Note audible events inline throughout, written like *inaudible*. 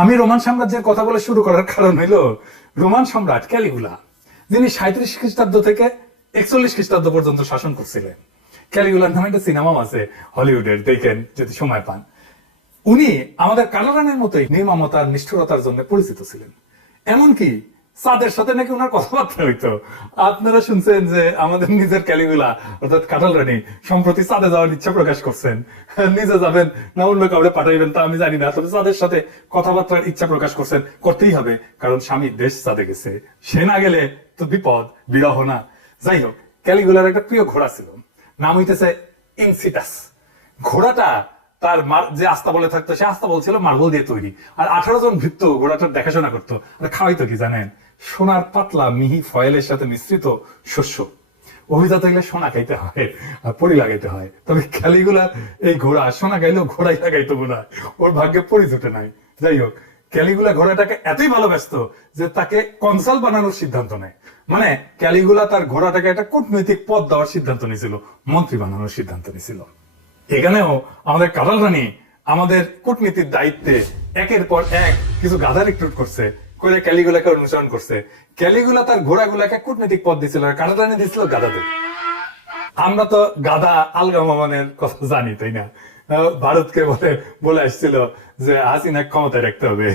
আমি রোমান সাম্রাজ্যের কথা বলে শুরু করার কারণ হইল রোমান সম্রাট ক্যালিগুলা, যিনি সাঁত্রিশ খ্রিস্টাব্দ থেকে একচল্লিশ খ্রিস্টাব্দ পর্যন্ত শাসন করছিলেন। ক্যালিগুলার নামে একটা সিনেমাও আছে, হলিউডের, দেখেন যদি সময় পান। উনি আমাদের কালারানের মতোই নির্মমতার, নিষ্ঠুরতার জন্য পরিচিত ছিলেন। এমনকি সাদের সাথে নাকি ওনার কথাবার্তা হইতো। আপনারা শুনছেন যে আমাদের নিজের ক্যালিগুলা, অর্থাৎ কাটাল রানী, সম্প্রতি সাদে যাওয়ার ইচ্ছা প্রকাশ করছেন। নিজে যাবেন না অন্য কাউরে পাঠাইবেন তা আমি জানি না, তবে সাদের সাথে কথাবার্তার ইচ্ছা প্রকাশ করছেন, করতেই হবে, কারণ স্বামী দেশ সাদে গেছে। সে না গেলে তো বিপদ, বিরহ না। যাই হোক, ক্যালিগুলার একটা প্রিয় ঘোড়া ছিল। নাম হইতেছে ইনসিটাস ঘোড়াটা তার মার- যে আস্তাবলে থাকতো, সে আস্তাবল বলছিল মার্বল দিয়ে তৈরি। আর আঠারো জন ভৃত্য ঘোড়াটার দেখাশোনা করতো। আর খাওয়াইতো কি জানেন? সোনার পাতলা মিহি ফয়েলের সাথে মিশ্রিত শস্য। অভিজাত হইলে সোনা খাইতে হয় আর পরি লাগাইতে হয়। তবে ক্যালিগুলার এই ঘোড়া, সোনা গাইলেও ঘোড়াই লাগাইতো হয় ওর ভাগ্যে পরি জুটে নাই। যাই হোক ক্যালিগুলা ঘোড়াটাকে এতই ভালোবাসতো যে তাকে কনসাল বানানোর সিদ্ধান্ত নেয়। মানে ক্যালিগুলা তার ঘোড়াটাকে একটা কূটনৈতিক পদ দেওয়ার সিদ্ধান্ত নিয়েছিল, মন্ত্রী বানানোর সিদ্ধান্ত নিয়েছিল। এখানেও আমাদের কাটাল রানী আমাদের কূটনীতির দায়িত্বে একের পর এক কিছু গাধা রিক্রুট করছে। করে ক্যালিগুলাকে অনুসরণ করছে। ক্যালিগুলা তার ঘোড়াগুলাকে কূটনৈতিক পদ দিছিল রানী দিছিল গাধাদের আমরা তো গাদা আলগা মামানের কথা জানি, তাই না? ভারতকে বলে বলে আসছিল যে হাসিনা ক্ষমতায় রাখতে হবে,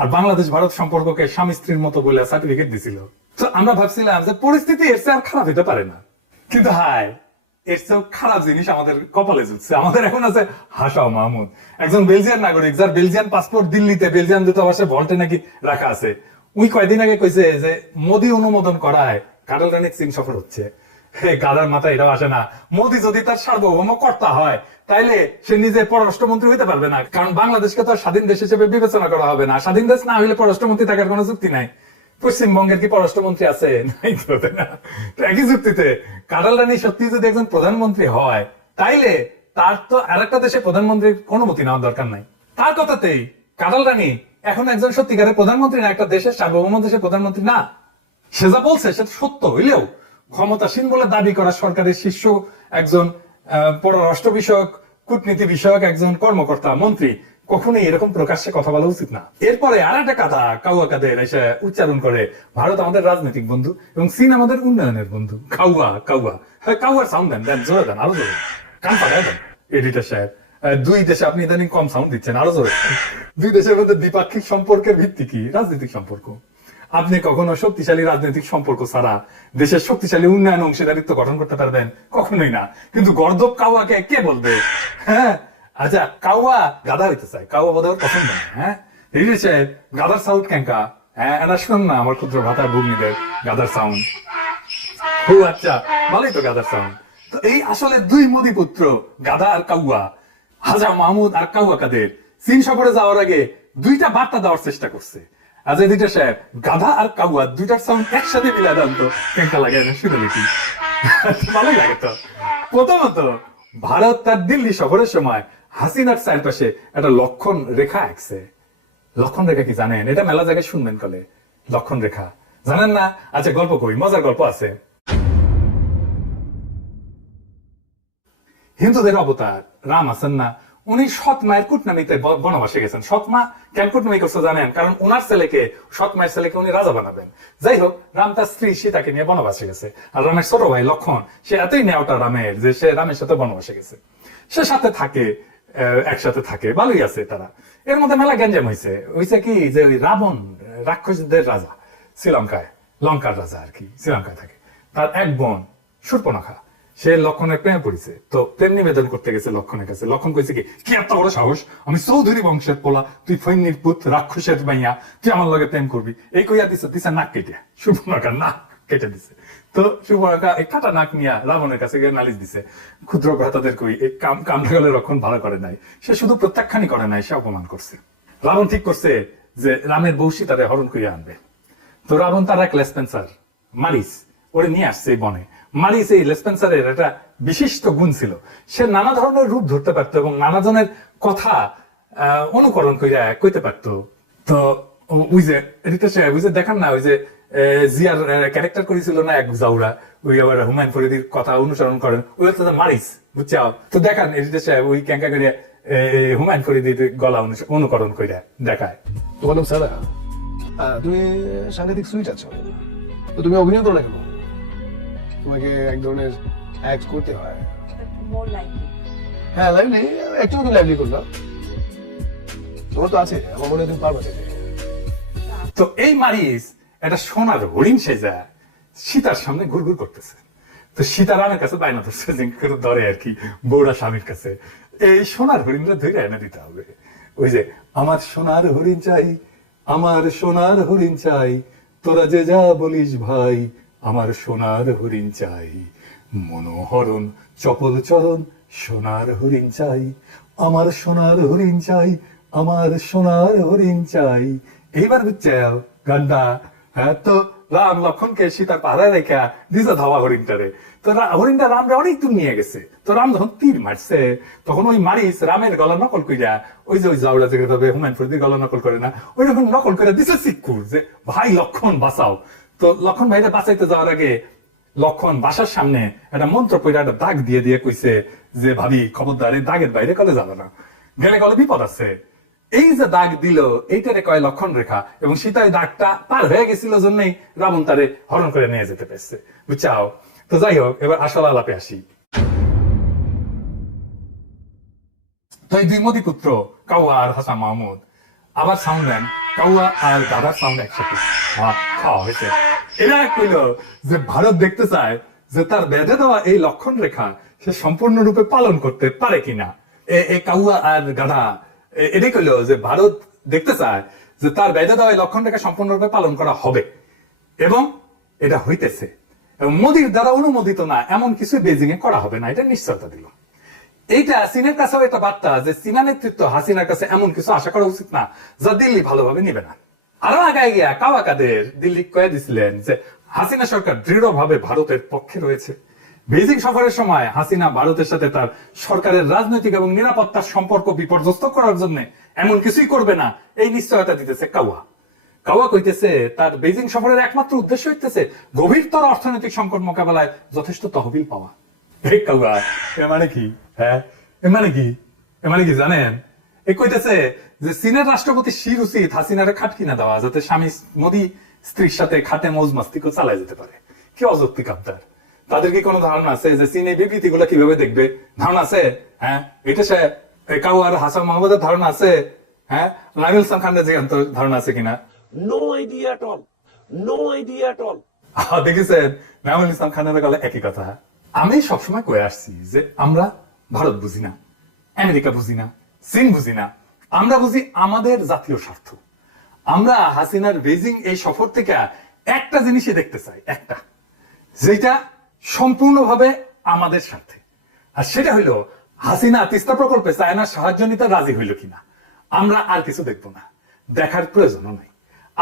আর বাংলাদেশ ভারত সম্পর্ককে স্বামী স্ত্রীর মতো বলে সার্টিফিকেট দিছিল। তো আমরা ভাবছিলাম যে পরিস্থিতি এর চেয়ে আর খারাপ হতে পারে না। কিন্তু হায় এর চেয়েও খারাপ জিনিস আমাদের কপালে জুটছে আমাদের এখন আছে হাসাও মাহমুদ। একজন বেলজিয়ান নাগরিক, যার বেলজিয়ান পাসপোর্ট দিল্লিতে, বেলজিয়ান দূতাবাসে ভল্টে নাকি রাখা আছে উই কয়দিন আগে কইছে যে মোদি অনুমোদন করায় কাটাল রানী চীন সফর হচ্ছে। গাদার মাথা এটাও আসে না। মোদি যদি তার সার্বভৌম কর্তা হয়, তাইলে সে নিজে পররাষ্ট্রমন্ত্রী হইতে পারবে না। কারণ বাংলাদেশকে তো স্বাধীন দেশ হিসেবে বিবেচনা করা হবে না। স্বাধীন দেশ না হইলে পররাষ্ট্রমন্ত্রী থাকার কোনো যুক্তি নাই। পশ্চিমবঙ্গের কি পররাষ্ট্রমন্ত্রী আছে? নাই তো না? একই যুক্তিতে কাটাল রানী সত্যি যদি একজন প্রধানমন্ত্রী হয়, তাইলে তার তো আরেকটা দেশে প্রধানমন্ত্রীর অনুমতি নেওয়ার দরকার নাই। তার কথাতেই কাটাল রানী এখন একজন সত্যিকারের প্রধানমন্ত্রী না, একটা দেশের সার্বভৌম দেশের প্রধানমন্ত্রী না। সে যা বলছে সেটা সত্য হইলেও ক্ষমতাসীন বলে দাবি করা সরকারের শীর্ষ একজন পররাষ্ট্র বিষয়ক, কূটনীতি বিষয়ক একজন কর্মকর্তা, মন্ত্রী কখনোই এরকম প্রকাশ্যে কথা বলা উচিত না। এরপরে আর একটা কথা কাউয়া কাদের এসে উচ্চারণ করে, ভারত আমাদের রাজনৈতিক বন্ধু এবং চীন আমাদের উন্নয়নের বন্ধু। কাউয়া কাউয়া। হ্যাঁ কাউয়ার সাউন্ড দেন দেন, জোরে দেন, আরও জোরে। কান পাঠায় দেন এডিটর সাহেব। দুই দেশে আপনি ইদানিং কম সাউন্ড দিচ্ছেন, আরও জোরে। দুই দেশের মধ্যে দ্বিপাক্ষিক সম্পর্কের ভিত্তি কি? রাজনৈতিক সম্পর্ক। আপনি কখনো শক্তিশালী রাজনৈতিক সম্পর্ক ছাড়া দেশের শক্তিশালী উন্নয়ন অংশীদারিত্ব গঠন করতে পারবেন? কখনোই না। কিন্তু গর্দব কাওয়াকে কে বলবে? হ্যাঁ আচ্ছা কাওয়া গাদা হইতে চায় কাওয়া বোধ হয় পছন্দ না হ্যাঁ রিডি সাহেব গাদার সাউন্ড ক্যাঙ্কা হ্যাঁ এনা শুনুন না আমার ক্ষুদ্র ভাতা ভূমিদের গাদার সাউন্ড ও আচ্ছা ভালোই তো গাদার সাউন্ড তো এই আসলে দুই মোদি পুত্র গাদা আর কাউয়া হাজা মাহমুদ আর কাউয়া কাদের চীন সফরে যাওয়ার আগে দুইটা বার্তা দেওয়ার চেষ্টা করছে আজ এই দুইটা সাহেব গাধা আর কাউয়া দুইটার সাউন্ড একসাথে মিলা দেন তো কেঙ্কা লাগে না শুনে দেখি ভালোই লাগে তো প্রথমত ভারত তার দিল্লি সফরের সময় হাসিনার চারপাশে একটা লক্ষণ রেখা আঁকছে। লক্ষণ রেখা কি জানেন? এটা মেলা জায়গায় শুনবেন কলে। লক্ষণ রেখা। জানেন না? আচ্ছা গল্প কই। মজার গল্প আছে। হিন্দুদের অবতার রাম আছেন না। উনি সৎ মায়ের কুটনামিতে বনবাসে গেছেন। সৎ মা কেন কুটনামি করছে জানেন? কারণ ওনার ছেলেকে, সৎ মায়ের ছেলেকে উনি রাজা বানাবেন। যাই হোক, রাম তার স্ত্রী সীতাকে নিয়ে বনবাসে গেছে। আর রামের ছোট ভাই লক্ষণ, সে এতই নেওয়াটা রামের যে সে রামের সাথে বনবাসে গেছে। সে সাথে থাকে একসাথে থাকে। ভালোই আছে তারা। এর মধ্যে মেলা গ্যাঞ্জাম হয়েছে হয়েছে কি যে ওই রাবণ, রাক্ষসদের রাজা, শ্রীলঙ্কায়, লঙ্কার রাজা আর কি, শ্রীলঙ্কায় থাকে। তার এক বোন, সুর্পনখা, সে লক্ষণের প্রেমে পড়েছে। তো প্রেম নিবেদন করতে গেছে লক্ষণের কাছে। লক্ষণ কইছে কি কি এত বড় সাহস? আমি চৌধুরী বংশের পোলা, তুই ফৈনির পুত, রাক্ষসের মাইয়া, তুই আমার লগে প্রেম করবি। এই কইয়া দিছে দিছে নাক কেটে। সুর্পনখা নাক কেটে দিছে। তো সুর্পনখা এই কাটা নাক নিয়া রাবণের কাছে গিয়ে নালিশ দিছে। ক্ষুদ্র ভ্রাতাদের কই, এই কাম কাম গেলে রক্ষণ ভালো করে নাই। সে শুধু প্রত্যাখ্যানই করে নাই, সে অপমান করছে। রাবণ ঠিক করছে যে রামের বংশী তাদের হরণ করিয়া আনবে। তো রাবণ তার এক লেসপেন্সার মারিস ওরে নিয়ে আসছে এই বনে। মারিস এই লেসপেন্সারের একটা বিশিষ্ট গুণ ছিল। সে নানা ধরনের রূপ ধরতে পারতো এবং নানা জনের কথা অনুকরণ কইরা কইতে পারতো। তো ওই যে রিতা সাহেব ওই যে দেখান না, ওই যে জিয়ার ক্যারেক্টার করেছিল না এক জাউরা ওই আবার হুমায়ুন ফরিদির কথা অনুসরণ করেন ওই হচ্ছে মারিস বুঝছাও তো দেখান রিতা সাহেব ওই ক্যাঙ্কা করিয়া হুমায়ুন ফরিদির গলা অনুকরণ করে দেখায়। তোমার নাম সারা? তুমি সাংঘাতিক সুইট আছো। তো তুমি অভিনয় করো না কেন? তোমাকে এক ধরনের অ্যাক্ট করতে হয়। হ্যাঁ লাইভলি একটু তো লাইভলি করলাম তোমার তো আছে আমার মনে হয় তুমি পারবা তো এই মারিস একটা সোনার হরিণ সেজা সীতার সামনে ঘুরঘুর করতেছে। তো সীতা রামের কাছে বাইনা ধরছে যে ধরে আর কি বৌড়া স্বামীর কাছে। এই সোনার হরিণটা ধরে এনে দিতে হবে। ওই যে, আমার সোনার হরিণ চাই, আমার সোনার হরিণ চাই, তোরা যে যা বলিস ভাই, আমার সোনার হরিণ চাই। মনোহরণ, চপল চরণ, সোনার হরিণ চাই, আমার সোনার হরিণ চাই, আমার সোনার হরিণ চাই। এইবার বুঝছে গান্ডা হ্যাঁ তো রাম লক্ষণকে পাহাড়ে রেখা ধাওয়া হরিণটারে। তো হরিণটা রামরে অনেক দূর নিয়ে গেছে। তো রাম যখন তীর মারছে, তখন ওই মারিস রামের গলা নকল কইরা, ওই যে ওই তবে হুমায়ুন ফরিদির গলা নকল করে না, ওই রকম নকল করে দিছে যে, ভাই, লক্ষণ বাঁচাও। তো লক্ষণ ভাইটা বাঁচাইতে যাওয়ার আগে লক্ষণ বাসার সামনে একটা মন্ত্র পড়ে একটা দাগ দিয়ে দিয়ে কইছে যে, ভাবি, খবরদার দাগের বাইরে কলে যাবে না। গেলে কলে বিপদ আছে। এই যে দাগ দিল, এইটারে কয় লক্ষণ রেখা, এবং সীতা এই দাগটা পার হয়ে গেছিল জন্যই রাবণ তারে হরণ করে নিয়ে যেতে পেরেছে। বুঝছাও? তো যাই হোক, এবার আসল আলাপে আসি। তো এই দুই মদি পুত্র, কাউয়া আর হাসান মাহমুদ, আবার সাউন্ড দেন। কাউয়া আর দাদার সাউন্ড একসাথে। খাওয়া হয়েছে। এরা কইল যে ভারত দেখতে চায় যে তার বেঁধে দেওয়া এই লক্ষণ রেখা সে সম্পূর্ণরূপে পালন করতে পারে কিনা। এ- কাউয়া আর গাধা এটাই কইল যে ভারত দেখতে চায় যে তার বেঁধে দেওয়া এই লক্ষণ রেখা সম্পূর্ণরূপে পালন করা হবে। এবং এটা হইতেছে। মোদির দ্বারা অনুমোদিত না, এমন কিছু বেজিং এ করা হবে না, এটা নিশ্চয়তা দিল। এইটা চীনের কাছেও একটা বার্তা যে চীনা নেতৃত্ব হাসিনার কাছে এমন কিছু আশা করা উচিত না, যা দিল্লি ভালোভাবে নিবে না। আরও আগায় গিয়া কাওয়া কাদের দিল্লি কয়ে দিছিলেন যে হাসিনা সরকার দৃঢ়ভাবে ভারতের পক্ষে রয়েছে। বেজিং সফরের সময় হাসিনা ভারতের সাথে তার সরকারের রাজনৈতিক এবং নিরাপত্তার সম্পর্ক বিপর্যস্ত করার জন্য এমন কিছুই করবে না, এই নিশ্চয়তা দিতেছে কাওয়া। কাওয়া কইতেছে, তার বেজিং সফরের একমাত্র উদ্দেশ্য হইতেছে গভীরতর অর্থনৈতিক সংকট মোকাবেলায় যথেষ্ট তহবিল পাওয়া। এই কাওয়া, এ মানে কি? হ্যাঁ এ মানে কি? এ মানে কি জানেন? এ কইতেছে যে চীনের রাষ্ট্রপতি শির উচিত হাসিনারে খাট কিনা দেওয়া যাতে স্বামী মোদী স্ত্রীর সাথে খাটে মৌজ মাস্তিকও চালায় যেতে পারে। কি অযৌক্তিক আবদার। তাদের কি কোনো ধারণা আছে যে চীন এই বিবৃতি গুলো কীভাবে দেখবে? ধারণা আছে? হ্যাঁ। এটা সে কাউ আর হাসান মাহমুদের ধারণা আছে? হ্যাঁ? নামিল ইসলাম খানের যে ধারণা আছে কিনা? All. No idea at all. আহা, দেখেছেন? নামুল ইসলাম খানের গলে একই কথা। আমি সবসময় কয়ে আসছি যে আমরা ভারত বুঝি না আমেরিকা বুঝি না চীন বুঝি না। আমরা বুঝি আমাদের জাতীয় স্বার্থ। আমরা হাসিনার বেজিং এই সফর থেকে একটা জিনিসই দেখতে চাই একটা। যেটা সম্পূর্ণভাবে আমাদের স্বার্থে। আর সেটা হইল, হাসিনা তিস্তা প্রকল্পে চায়নার সাহায্য নিতে রাজি হইল কিনা, আমরা আর কিছু দেখব না। দেখার প্রয়োজনও নাই।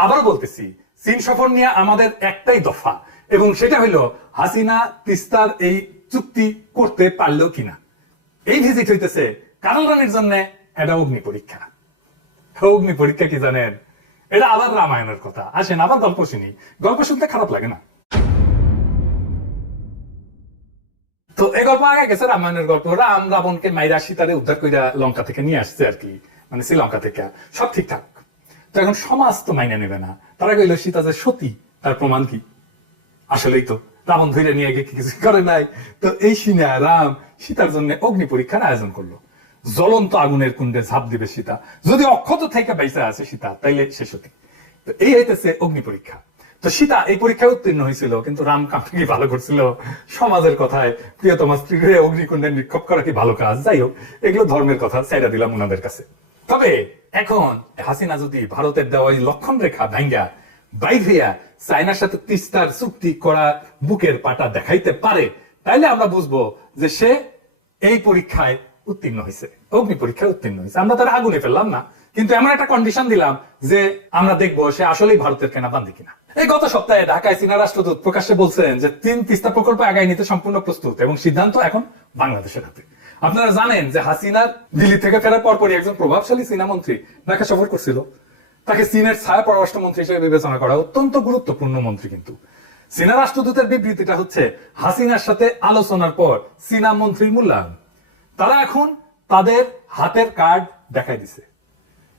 আবার বলতেছি, চীন সফর নিয়ে আমাদের একটাই দফা, এবং সেটা হইল, হাসিনা তিস্তার এই চুক্তি করতে পারল কিনা। এই ভিজিট হইতেছে কারণ রানীর জন্য, এটা অগ্নি পরীক্ষা। অগ্নি পরীক্ষা কি জানেন? এটা আবার রামায়ণের কথা। আসেন, আবার গল্প শুনি। গল্প শুনতে খারাপ লাগে না। তো এই গল্প আগে গেছে, রামায়ণের গল্প। রাম রাবণকে মাইরা সীতারে উদ্ধার কইরা লঙ্কা থেকে নিয়ে আসছে আর কি মানে শ্রীলঙ্কা থেকে। সব ঠিকঠাক। তো এখন সমাজ তো মাইনে নেবে না। তারা কইল, সীতা যে সতী, তার প্রমাণ কি? আসলেই তো। রাবণ ধরে নিয়ে গিয়ে কিছু করে নাই। তো এই সিনা রাম সীতার জন্য অগ্নি পরীক্ষার আয়োজন করল। জ্বলন্ত আগুনের কুণ্ডে ঝাঁপ দিবে সীতা। যদি অক্ষত থেকে বাইসা আছে সীতা, তাইলে সে সতী। তো এই হইতেছে অগ্নি পরীক্ষা। তো সীতা এই পরীক্ষায় উত্তীর্ণ হয়েছিল, কিন্তু রাম কি ভালো করছিল? সমাজের কথায়, প্রিয়তমা স্ত্রীরে অগ্নিকুণ্ডে নিক্ষেপ করা কি ভালো কাজ? যাই হোক, এগুলো ধর্মের কথা চাইরা দিলাম ওনাদের কাছে। তবে এখন হাসিনা যদি ভারতের দেওয়া এই লক্ষণ রেখা ভাঙ্গা, বাইর হইয়া চায়নার সাথে তিস্তার চুক্তি করা বুকের পাটা দেখাইতে পারে, তাইলে আমরা বুঝব যে সে এই পরীক্ষায় উত্তীর্ণ হয়েছে অগ্নি পরীক্ষায় উত্তীর্ণ হয়েছে আমরা তার আগুনে ফেললাম না, কিন্তু এমন একটা কন্ডিশন দিলাম যে আমরা দেখব সে আসলেই ভারতের কেনা বান্ধি কিনা। এই গত সপ্তাহে ঢাকায় চীনা রাষ্ট্রদূত প্রকাশ্যে বলছেন যে তিন তিস্তা প্রকল্প আগায় নিতে সম্পূর্ণ প্রস্তুত এবং সিদ্ধান্ত এখন বাংলাদেশের হাতে। আপনারা জানেন যে হাসিনার দিল্লি থেকে ফেরার পরপরই একজন প্রভাবশালী চীনা মন্ত্রী ঢাকা সফর করছিল। তাকে চীনের ছায়া পররাষ্ট্রমন্ত্রী হিসেবে বিবেচনা করা অত্যন্ত গুরুত্বপূর্ণ মন্ত্রী কিন্তু। চীনা রাষ্ট্রদূতের বিবৃতিটা হচ্ছে, হাসিনার সাথে আলোচনার পর চীনা মন্ত্রীর মূল্যায়ন। তারা এখন তাদের হাতের কার্ড দেখাই দিছে।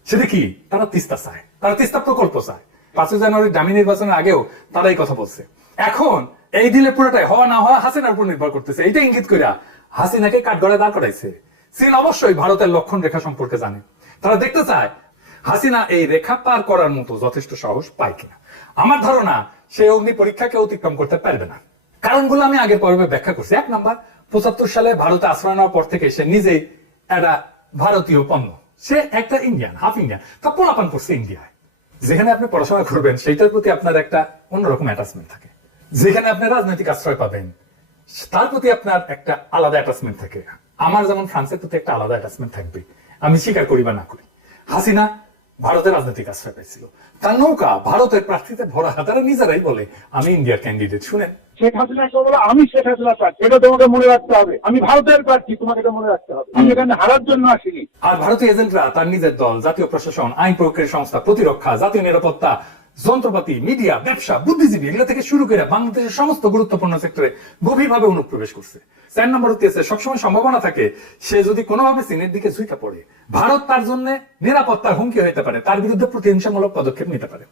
সেটা কি? তারা তিস্তা চায়। তারা তিস্তা প্রকল্প চায়। পাঁচই জানুয়ারি দামি নির্বাচনের আগেও তারা এই কথা বলছে। এখন এই দিলে পুরোটাই, হওয়া না হওয়া হাসিনার উপর নির্ভর করতেছে। এইটা ইঙ্গিত করিয়া হাসিনাকে কাঠগড়ায় দাঁড় করাইছে। চীন অবশ্যই ভারতের লক্ষণ রেখা সম্পর্কে জানে। তারা দেখতে চায়, হাসিনা এই রেখা পার করার মতো যথেষ্ট সাহস পায় কিনা। আমার ধারণা, সে অগ্নি পরীক্ষাকে অতিক্রম করতে পারবে না। কারণগুলো আমি আগের পর্বে ব্যাখ্যা করছি। এক নাম্বার, পঁচাত্তর সালে ভারতে আশ্রয় নেওয়ার পর থেকে সে নিজেই একটা ভারতীয় পণ্য। সে একটা ইন্ডিয়ান হাফ ইন্ডিয়ান তা পোলাপান করছে ইন্ডিয়ায় যেখানে আপনি পড়াশোনা করবেন, সেইটার প্রতি আপনার একটা অন্যরকম অ্যাটাচমেন্ট থাকে। যেখানে আপনি রাজনৈতিক আশ্রয় পাবেন, তার প্রতি আপনার একটা আলাদা অ্যাটাচমেন্ট থাকে। আমার যেমন ফ্রান্সের প্রতি একটা আলাদা অ্যাটাচমেন্ট থাকবে। আমি স্বীকার করি বা না করি। হাসিনা ভারতের রাজনৈতিক আশ্রয় পেয়েছিল তার নৌকা ভারতের প্রার্থীতে ভরা তারা নিজেরাই বলে, আমি ইন্ডিয়ার ক্যান্ডিডেট শুনেন। শেখ হাসিনা বলে আমি শেখ হাসিনা প্রার্থী এটা তোমাকে মনে রাখতে হবে। আমি ভারতের প্রার্থী, তোমাকে এটা মনে রাখতে হবে। আমি এখানে হারার জন্য আসিনি। আর ভারতীয় এজেন্টরা তার নিজের দল, জাতীয় প্রশাসন, আইন প্রয়োগকারী সংস্থা, প্রতিরক্ষা, জাতীয় নিরাপত্তা, যন্ত্রপাতি, মিডিয়া, ব্যবসা, বুদ্ধিজীবী, এগুলো থেকে শুরু করে বাংলাদেশের সমস্ত গুরুত্বপূর্ণ সেক্টরে গভীরভাবে অনুপ্রবেশ করছে। চার নম্বর হচ্ছে সবসময় সম্ভাবনা থাকে, সে যদি কোনোভাবে চীনের দিকে ঝুঁকে পড়ে, ভারত তার জন্য নিরাপত্তার হুমকি হতে পারে, তার বিরুদ্ধে প্রতিহিংসামূলক পদক্ষেপ নিতে পারে।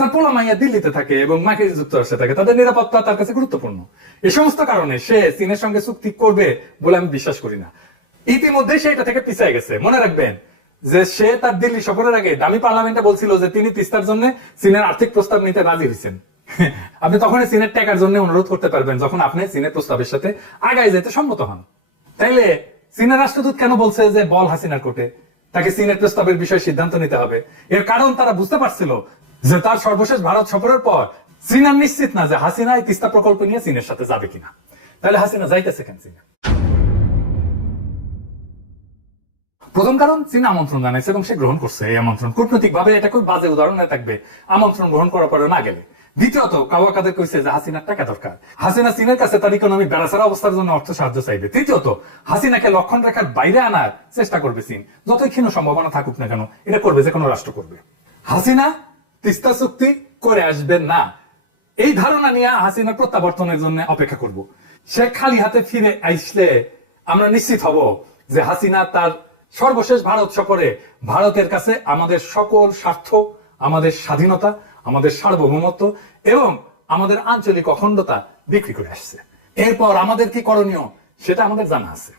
তার পোলা মাইয়া দিল্লিতে থাকে এবং মাকে যুক্তরাষ্ট্রে থাকে, তাদের নিরাপত্তা তার কাছে গুরুত্বপূর্ণ। এই সমস্ত কারণে সে চীনের সঙ্গে চুক্তি করবে বলে আমি বিশ্বাস করি না। ইতিমধ্যে সে এটা থেকে পিছিয়ে গেছে। মনে রাখবেন যে সে তার দিল্লি সফরের আগে দামি পার্লামেন্টে বলছিল যে তিনি তিস্তার জন্য চীনের আর্থিক প্রস্তাব নিতে রাজি হয়েছেন। *laughs* আপনি তখনই চীনের টাকার জন্য অনুরোধ করতে পারবেন যখন আপনি চীনের প্রস্তাবের সাথে আগায় যেতে সম্মত হন। তাইলে চীনের রাষ্ট্রদূত কেন বলছে যে বল হাসিনার কোটে তাকে চীনের প্রস্তাবের বিষয়ে সিদ্ধান্ত নিতে হবে। এর কারণ তারা বুঝতে পারছিল যে তার সর্বশেষ ভারত সফরের পর চীন নিশ্চিত না যে হাসিনা এই তিস্তা প্রকল্প নিয়ে চীনের সাথে যাবে কিনা। তাহলে হাসিনা যাইতেছে কেন চীনে? প্রথম কারণ, চীন আমন্ত্রণ জানাইছে এবং সে গ্রহণ করছে এই আমন্ত্রণ। কূটনৈতিক ভাবে এটা খুব বাজে উদাহরণ থাকবে, আমন্ত্রণ গ্রহণ করার পরে না গেলে। দ্বিতীয়ত কাওয়া কাদের কইছে যে হাসিনার টাকা দরকার। হাসিনা চীনের কাছে তার ইকোনমি বেড়াচারা অবস্থার জন্য অর্থ সাহায্য চাইবে। তৃতীয়ত, হাসিনাকে লক্ষণ রেখার বাইরে আনার চেষ্টা করবে চীন। যতই ক্ষীণ সম্ভাবনা থাকুক না কেন, এটা করবে যে কোনো রাষ্ট্র করবে। হাসিনা তিস্তা চুক্তি করে আসবেন না। এই ধারণা নিয়ে হাসিনা প্রত্যাবর্তনের জন্য অপেক্ষা করব। সে খালি হাতে ফিরে আসলে আমরা নিশ্চিত হব যে হাসিনা তার সর্বশেষ ভারত সফরে ভারতের কাছে আমাদের সকল স্বার্থ, আমাদের স্বাধীনতা, আমাদের সার্বভৌমত্ব এবং আমাদের আঞ্চলিক অখণ্ডতা বিক্রি করে আসছে। এরপর আমাদের কি করণীয় সেটা আমাদের জানা আছে।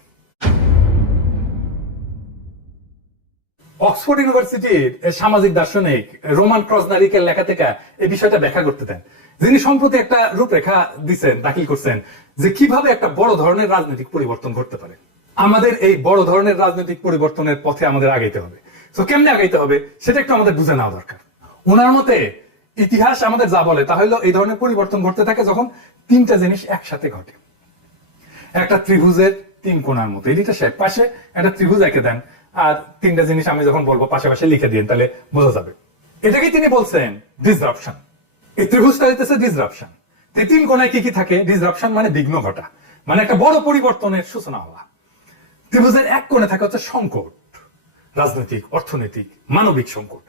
অক্সফোর্ড ইউনিভার্সিটির সামাজিক দার্শনিক রোমান ক্রসনারিকের লেখা থেকে এই বিষয়টা ব্যাখ্যা করতে দেন। যিনি সম্প্রতি একটা রূপরেখা দিচ্ছেন দাখিল করছেন, যে কীভাবে একটা বড় ধরনের রাজনৈতিক পরিবর্তন ঘটতে পারে। আমাদের এই বড় ধরনের রাজনৈতিক পরিবর্তনের পথে আমাদের আগাইতে হবে। তো কেমনে আগাইতে হবে সেটা একটু আমাদের বুঝে নেওয়া দরকার। ওনার মতে, ইতিহাস আমাদের যা বলে তা হলো এই ধরনের পরিবর্তন ঘটতে থাকে যখন তিনটা জিনিস একসাথে ঘটে। একটা ত্রিভুজের তিন কোণার মতো এদিকে সে পাশে একটা ত্রিভুজ একে দেন। আর তিনটা জিনিস আমি যখন বলব, পাশাপাশি লিখে দিন তাহলে বোঝা যাবে। এটাকে তিনি বলছেন? ডিসরাপশন এই ত্রিভুজটা হইতেছে ডিসরাপশন তিন কোণায় কি কি থাকে? ডিসরাপশন মানে বিঘ্ন ঘটা মানে একটা বড় পরিবর্তনের সূচনা হওয়া। ত্রিভুজের এক কোণে থাকে হচ্ছে সংকট, রাজনৈতিক, অর্থনৈতিক, মানবিক সংকট।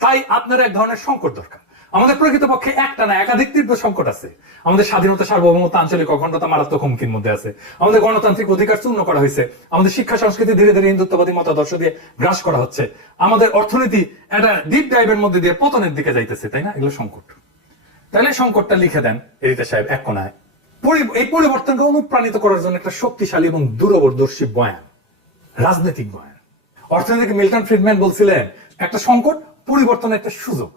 তাই আপনার এক ধরনের সংকট দরকার। আমাদের প্রকৃতপক্ষে একটা না, একাধিক তীব্র সংকট আছে। আমাদের স্বাধীনতা, সার্বভৌমত্ব, আঞ্চলিক অখণ্ডতা মারাত্মক হুমকির মধ্যে আছে। আমাদের গণতান্ত্রিক অধিকার চূর্ণ করা হয়েছে। আমাদের শিক্ষা, সংস্কৃতি ধীরে ধীরে হিন্দুত্ববাদী মতাদর্শ দিয়ে গ্রাস করা হচ্ছে। আমাদের অর্থনীতি একটা ডিপ ডাইভের মধ্যে দিয়ে পতনের দিকে যাইতেছে, তাই না? এগুলো সংকট। তাহলে সংকটটা লিখে দেন এরিতা সাহেব এক কোনায় এই পরিবর্তনকে অনুপ্রাণিত করার জন্য একটা শক্তিশালী এবং দূরবর্দর্শী বয়ান, রাজনৈতিক বয়ান। অর্থনৈতিক মিল্টন ফ্রিডম্যান বলছিলেন, একটা সংকট পরিবর্তনের একটা সুযোগ।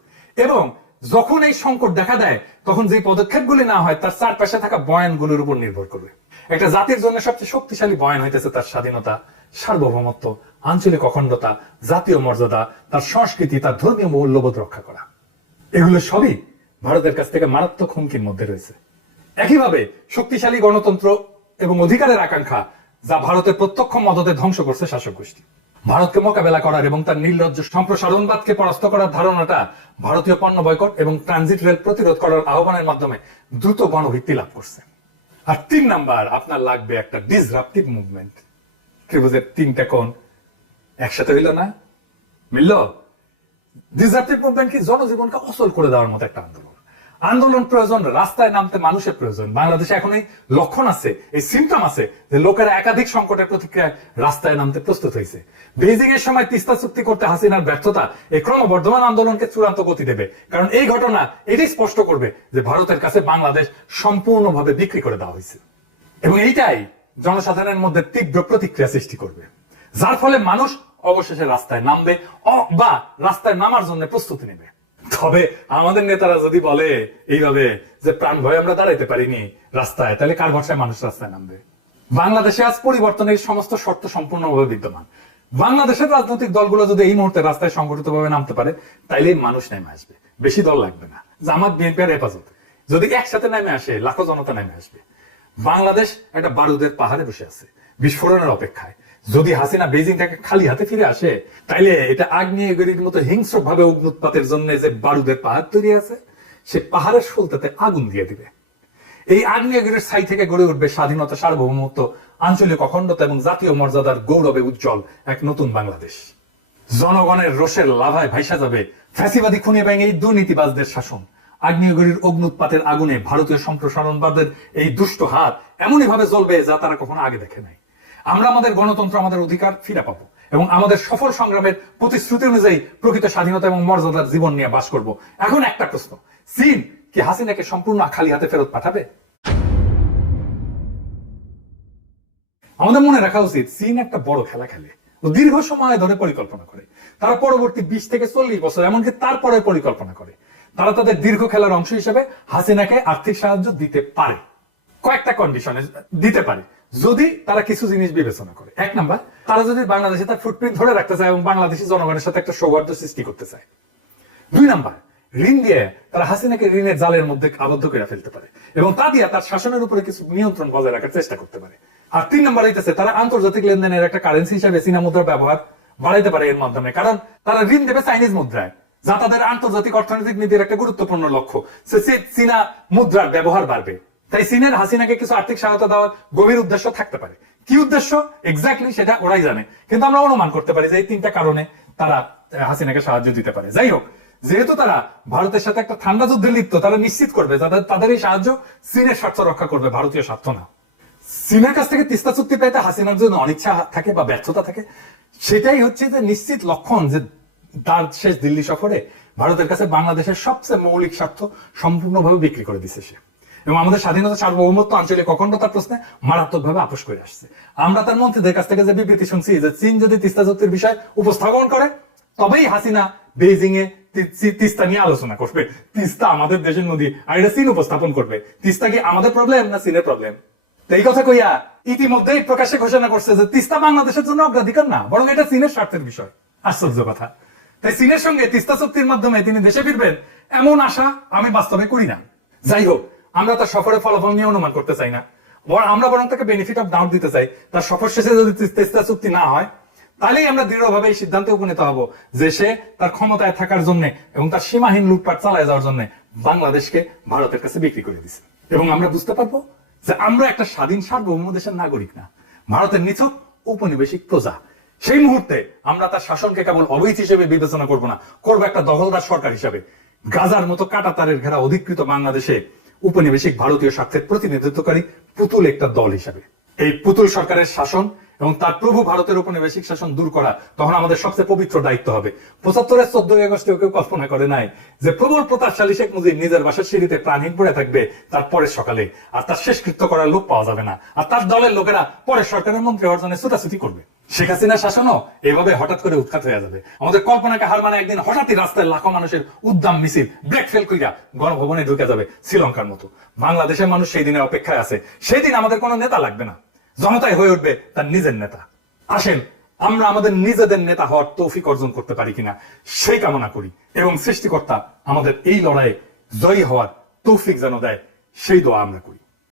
এবং যখন এই সংকট দেখা দেয়, তখন যে পদক্ষেপগুলি না হয়, তার চারপাশে থাকা বয়ানগুলোর উপর নির্ভর করবে। একটা জাতির জন্য সবচেয়ে শক্তিশালী বয়ান হইতেছে তার স্বাধীনতা, সার্বভৌমত্ব, আঞ্চলিক অখণ্ডতা, জাতীয় মর্যাদা, তার সংস্কৃতি, তার ধর্মীয় মূল্যবোধ রক্ষা করা। এগুলো সবই ভারতের কাছ থেকে মারাত্মক হুমকির মধ্যে রয়েছে। একইভাবে শক্তিশালী গণতন্ত্র এবং অধিকারের আকাঙ্ক্ষা, যা ভারতের প্রত্যক্ষ মদতে ধ্বংস করছে শাসক গোষ্ঠী ভারতকে মোকাবেলা করার এবং তার নির্লজ্জ সম্প্রসারণবাদকে পরাস্ত করার ধারণাটা ভারতীয় পণ্য বয়কট এবং ট্রানজিট রেল প্রতিরোধ করার আহ্বানের মাধ্যমে দ্রুত গণভিত্তি লাভ করছে। আর তিন নাম্বার, আপনার লাগবে একটা ডিসরাপটিভ মুভমেন্ট ত্রিভুজের তিনটা কোণ একসাথে হইল না? মিলল? ডিসরাপটিভ মুভমেন্ট কি জনজীবনকে অচল করে দেওয়ার মতো একটা আন্দোলন। আন্দোলন প্রয়োজন, রাস্তায় নামতে মানুষের প্রয়োজন। বাংলাদেশে এখন এই লক্ষণ আছে, এই সিমটম আছে যে লোকেরা একাধিক সংকটের প্রতিক্রিয়ায় রাস্তায় নামতে প্রস্তুত হয়েছে। বেজিং এর সময় তিস্তা চুক্তি করতে হাসিনার ব্যর্থতা এই ক্রমবর্ধমান আন্দোলনকে চূড়ান্ত গতি দেবে। কারণ এই ঘটনা এটাই স্পষ্ট করবে যে ভারতের কাছে বাংলাদেশ সম্পূর্ণভাবে বিক্রি করে দেওয়া হয়েছে। এবং এইটাই জনসাধারণের মধ্যে তীব্র প্রতিক্রিয়া সৃষ্টি করবে। যার ফলে মানুষ অবশেষে রাস্তায় নামবে বা রাস্তায় নামার জন্য প্রস্তুতি নেবে। তবে আমাদের নেতারা যদি বলে এইভাবে যে প্রাণ ভয়ে আমরা দাঁড়াইতে পারিনি রাস্তায়, তাহলে কার ভরসায় মানুষ রাস্তায় নামবে? বাংলাদেশে আজ পরিবর্তনের সমস্ত শর্ত সম্পূর্ণভাবে বিদ্যমান। বাংলাদেশের রাজনৈতিক দলগুলো যদি এই মুহূর্তে রাস্তায় সংগঠিত ভাবে নামতে পারে তাইলে মানুষ নেমে আসবে। বেশি দল লাগবে না। জামাত, বিএনপি আর হেফাজত। যদি একসাথে নেমে আসে, লাখো জনতা নেমে আসবে। বাংলাদেশ একটা বারুদের পাহাড়ে বসে আছে, বিস্ফোরণের অপেক্ষায়। যদি হাসিনা বেজিং থেকে খালি হাতে ফিরে আসে, তাইলে এটা আগ্নেয়গিরির মতো হিংস্র ভাবে অগ্নুৎপাতের জন্য যে বারুদের পাহাড় তৈরি আছে, সে পাহাড়ের শুলতাতে আগুন দিয়ে দিবে। এই আগ্নেয়গিরির ছাই থেকে গড়ে উঠবে স্বাধীনতা সার্বভৌমত্ব, আঞ্চলিক অখণ্ডতা এবং জাতীয় মর্যাদার গৌরবে উজ্জ্বল এক নতুন বাংলাদেশ। জনগণের রোষের লাভায় ভাইসা যাবে ফ্যাসিবাদী খুনি ব্যাং এই দুর্নীতিবাজদের শাসন। আগ্নেয়গিরির অগ্নুৎপাতের আগুনে ভারতীয় সম্প্রসারণবাদের এই দুষ্ট হাত এমনই ভাবে জ্বলবে যা তারা কখনো আগে দেখে নাই। আমরা আমাদের গণতন্ত্র, আমাদের অধিকার ফিরে পাবো এবং আমাদের সফল সংগ্রামের প্রতিশ্রুতি অনুযায়ী প্রকৃত স্বাধীনতা এবং মর্যাদার জীবন নিয়ে বাস করব। এখন একটা প্রশ্ন। চীন কি হাসিনাকে সম্পূর্ণ খালি হাতে ফেরত পাঠাবে? আমাদের মনে রাখা উচিত, চীন একটা বড় খেলা খেলে দীর্ঘ সময় ধরে পরিকল্পনা করে। তারা পরবর্তী বিশ থেকে চল্লিশ বছর, এমনকি তারপরে পরিকল্পনা করে। তারা তাদের দীর্ঘ খেলার অংশ হিসেবে হাসিনাকে আর্থিক সাহায্য দিতে পারে। কয়েকটা কন্ডিশনে দিতে পারে। যদি তারা কিছু জিনিস বিবেচনা করে, এক নাম্বার, তারা যদি বাংলাদেশে তার ফুটপ্রিন্ট ধরে রাখতে চায় এবং বাংলাদেশি জনগণের সাথে একটা সৌহার্দ্য সৃষ্টি করতে চায়। দুই নাম্বার, ঋণ দিয়ে তারা হাসিনাকে ঋণের জালের মধ্যে আবদ্ধ করে ফেলতে পারে এবং তা দিয়ে তার শাসনের উপরে কিছু নিয়ন্ত্রণ বজায় রাখার চেষ্টা করতে পারে। আর তিন নাম্বার হইতেছে, তারা আন্তর্জাতিক লেনদেনের একটা কারেন্সি হিসাবে চীনা মুদ্রার ব্যবহার বাড়াইতে পারে এর মাধ্যমে। কারণ তারা ঋণ দেবে চাইনিজ মুদ্রায়, যা তাদের আন্তর্জাতিক অর্থনৈতিক নীতির একটা গুরুত্বপূর্ণ লক্ষ্য। সে চীনা মুদ্রার ব্যবহার বাড়বে। তাই চীনের হাসিনাকে কিছু আর্থিক সহায়তা দেওয়ার গভীর উদ্দেশ্য থাকতে পারে। কি উদ্দেশ্য? এক্স্যাক্টলি সেটা ওরাই জানে। কিন্তু আমরা অনুমান করতে পারি যে এই তিনটা কারণে তারা হাসিনাকে সাহায্য দিতে পারে। যাই হোক, যেহেতু তারা ভারতের সাথে একটা ঠান্ডা যুদ্ধে লিপ্ত, তারা নিশ্চিত করবে তাদের তাদের এই সাহায্য চীনের স্বার্থ রক্ষা করবে, ভারতীয় স্বার্থ না। চীনের কাছ থেকে তিস্তা চুক্তি পেতে হাসিনার জন্য অনিচ্ছা থাকে বা ব্যর্থতা থাকে, সেটাই হচ্ছে যে নিশ্চিত লক্ষণ যে তার শেষ দিল্লি সফরে ভারতের কাছে বাংলাদেশের সবচেয়ে মৌলিক স্বার্থ সম্পূর্ণভাবে বিক্রি করে দিছে সে। এবং আমাদের স্বাধীনতা সার্বভৌমত্ব আঞ্চলিক অখণ্ডতার প্রশ্নে মারাত্মকভাবে আপোষ করে আসছে। আমরা তার মন্ত্রীদের কাছ থেকে যে বিবৃতি শুনছি যে চীন যদি তিস্তা চুক্তির বিষয় উপস্থাপন করে, তবেই হাসিনা বেইজিং এ তিস্তা নিয়ে আলোচনা করবে। তিস্তা আমাদের দেশের নদী, আর এটা চীন উপস্থাপন করবে। তিস্তা কি আমাদের প্রবলেম না চীনের প্রবলেম এই কথা কইয়া ইতিমধ্যেই প্রকাশ্যে ঘোষণা করছে যে তিস্তা বাংলাদেশের জন্য অগ্রাধিকার না, বরং এটা চীনের স্বার্থের বিষয়। আশ্চর্য কথা। তাই চীনের সঙ্গে তিস্তা চুক্তির মাধ্যমে তিনি দেশে ফিরবেন, এমন আশা আমি বাস্তবে করি না। যাই হোক আমরা তার সফরের ফলাফল নিয়ে অনুমান করতে চাই না। বরং, আমরা বরং তাকে বেনিফিট অফ ডাউট দিতে চাই। তার সফর শেষে যদি তিস্তা চুক্তি না হয়, তাহলেই আমরা দৃঢ়ভাবে এই সিদ্ধান্তে উপনীত হব যে সে তার ক্ষমতায় থাকার জন্য এবং তার সীমাহীন লুটপাট চালায় যাওয়ার জন্য বাংলাদেশকে ভারতের কাছে বিক্রি করে দিছে। এবং আমরা বুঝতে পারব যে আমরা একটা স্বাধীন সার্বভৌম দেশের নাগরিক না। ভারতের নিছক উপনিবেশিক প্রজা। সেই মুহূর্তে আমরা তার শাসনকে কেবল অবৈধ হিসেবে বিবেচনা করব না, করব একটা দখলদার সরকার হিসাবে। গাজার মতো কাটা তারের ঘেরা অধিকৃত বাংলাদেশে উপনিবেশিক ভারতীয় স্বার্থের প্রতিনিধিত্বকারী পুতুল একটা দল হিসাবে। এই পুতুল সরকারের শাসন এবং তার প্রভু ভারতের উপনিবেশিক শাসন দূর করা তখন আমাদের সবচেয়ে পবিত্র দায়িত্ব হবে। পঁচাত্তরের চোদ্দই আগস্টে কেউ কল্পনা করে নাই যে প্রবল প্রতাপশালী শেখ মুজিব নিজের বাসার সিঁড়িতে প্রাণহীন পড়ে থাকবে তার পরের সকালে। আর তার শেষকৃত্য করার লোক পাওয়া যাবে না। আর তার দলের লোকেরা পরের সরকারের মন্ত্রী জন্য ছুটাছুটি করবে। শেখ হাসিনার শাসনও এভাবে হঠাৎ করে উৎখাত হয়ে যাবে। আমাদের কল্পনাকে হার মানে একদিন হঠাৎই রাস্তায় লাখো মানুষের উদ্দাম মিছিল, ব্রেক ফেল কইরা গণভবনে ঢুকে যাবে শ্রীলঙ্কার মতো। বাংলাদেশের মানুষ সেই দিনের অপেক্ষায় আছে। সেই দিন আমাদের কোনো নেতা লাগবে না। জনতাই হয়ে উঠবে তার নিজের নেতা। আসেন, আমরা আমাদের নিজেদের নেতা হওয়ার তৌফিক অর্জন করতে পারি কিনা, সেই কামনা করি। এবং সৃষ্টিকর্তা আমাদের এই লড়াইয়ে জয়ী হওয়ার তৌফিক যেন দেয়, সেই দোয়া আমরা করি।